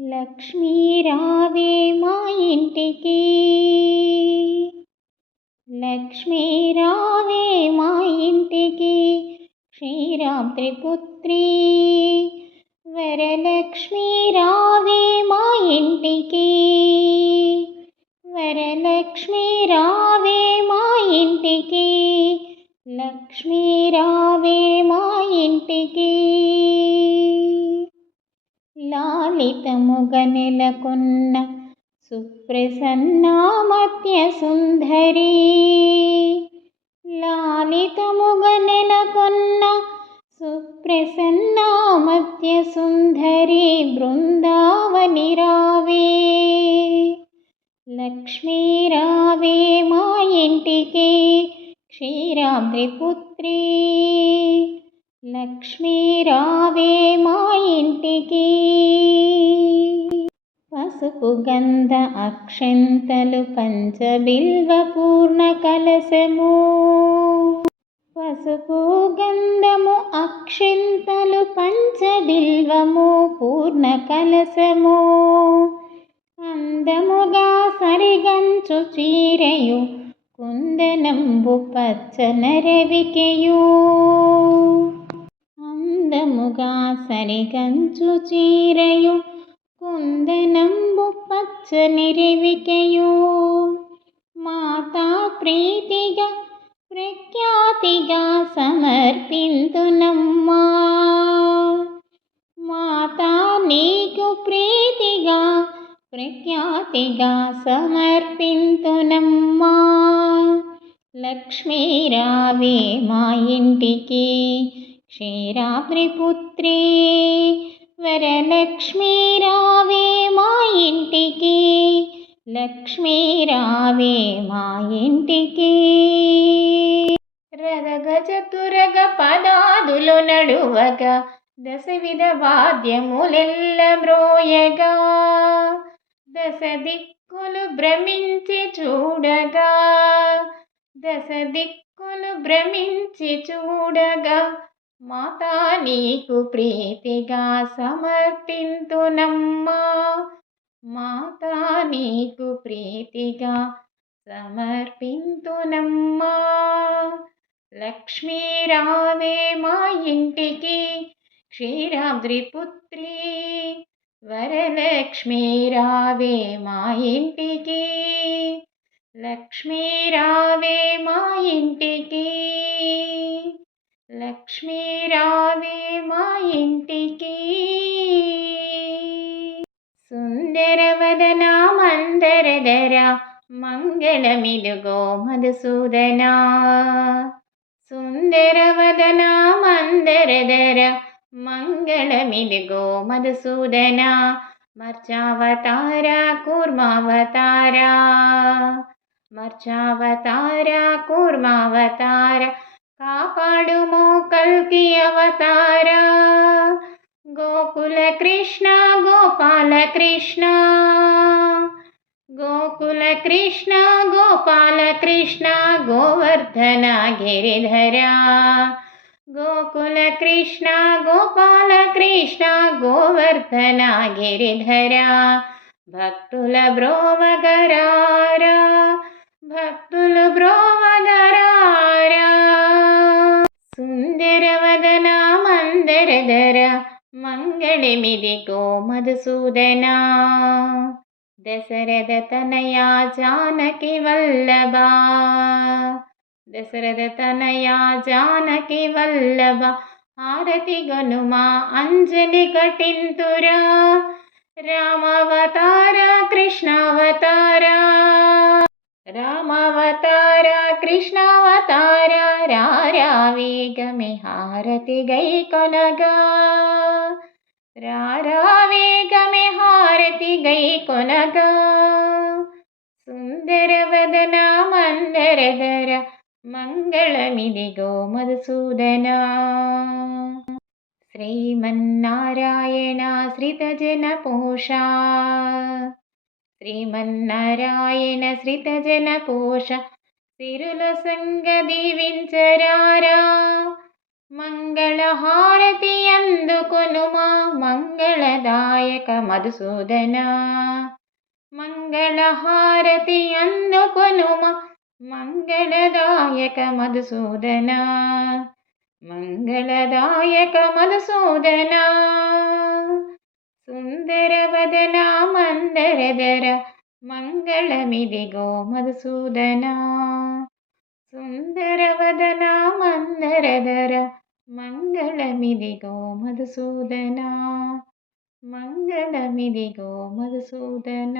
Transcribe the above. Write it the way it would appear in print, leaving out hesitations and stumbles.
లక్ష్మీ రావే మా ఇంటికి, లక్ష్మీ రావే మా ఇంటికి, శ్రీరాత్రి పుత్రి వరలక్ష్మీ రావే మా ఇంటికి, వరలక్ష్మీ రావే మా ఇంటికి, లక్ష్మీ రావే మా ఇంటికి. లాలితముగ నెలకొన్న సుప్రసన్నా మధ్య సుందరి, లాలితముగ నెలకొన్న సుప్రసన్నా మధ్య సుందరి, బృందావని రావే, లక్ష్మీ రావే మా ఇంటికి, క్షీరాబ్ది పుత్రి లక్ష్మీ రావే మా ఇంటికి. పసుపు గంధ అక్షంతలు పంచబిల్వ పూర్ణ కలశము, పసుపు గంధము అక్షంతలు పంచబిల్వము పూర్ణ కలశము, అందముగా సరిగంచు చీరయు కుందనంబు పచ్చన రవికెయు, అందముగా సరిగంచు చీరయు కుందనంబు పచ్చని రవికెయు, మాతా ప్రీతిగా ప్రఖ్యాతిగా సమర్పింతునమ్మా, మాతా నీకు ప్రీతిగా ప్రఖ్యాతిగా సమర్పింతునమ్మా. లక్ష్మీ రావే మా ఇంటికి, క్షీరాబ్ది పుత్రి వరలక్ష్మీ రావే మా ఇంటికి, లక్ష్మీ రావే మా ఇంటికి. రథగజతురగ పదాదులు నడువగా దశవిధ వాద్యములెల్ల మ్రోయగా, దశ దిక్కులు భ్రమించి చూడగా, దశ దిక్కులు భ్రమించి చూడగా, మాతా నీకు ప్రీతిగా సమర్పింతునమ్మా, మాతా నీకు ప్రీతిగా సమర్పింతునమ్మా. లక్ష్మీ రావే మా ఇంటికి, క్షీరాబ్ది పుత్రి వరలక్ష్మీ రావే మా ఇంటికి, లక్ష్మీ రావే మా ఇంటికి, లక్ష్మీ రావే మా ఇంటికి. సుందరవదన మందరధర మంగళమిదుగో మధుసూదనా, సుందరవదన మందరధర మంగళమిదుగో మధుసూదనా, మర్చావతార కూర్మావతార, మర్చావతార కూర్మావతార, కాపాడుమో కల్కి అవతార, గోకుల కృష్ణ గోపాల కృష్ణ, గోకుల కృష్ణ గోపాల కృష్ణ, గోవర్ధన గిరిధర, గోకుల కృష్ణ గోపాల కృష్ణ, గోవర్ధన గిరిధర, భక్తుల బ్రోవగరారా, భక్తులు బ్రోవగరారా. సుందరవదన మందరధర మంగళమిదిగో మధుసూదనా, దశరథ తనయా జానకి వల్లభా, దశరథ తనయా జానకి వల్లభ, హారతి గనుమా అంజలి ఘటింతురా, రామావతార కృష్ణావతార, రామావతార కృష్ణావతార, రారావేగమే హారతి గై కొనగా, రారావేగమే హారతి గై కొనగా. సుందరవదన మందరధర మంగళమిదిగో మధుసూదనా, శ్రీమన్నారాయణ శ్రితజన పోషా, శ్రీమన్నారాయణ శ్రితజన పోష, సిరుల సంగ దీవించరారా, మంగళహారతి అందుకొనుమా మంగళదాయక మధుసూదన. మంగళహారతి అందుకొనుమా మంగళదాయక మధుసూదన. మంగళదాయక మధుసూదన. సుందరవదన మందరధర మంగళమిదిగో మధుసూదన. సుందరవదన మందరధర మంగళమిదిగో మధుసూదన. మంగళమిదిగో మధుసూదన.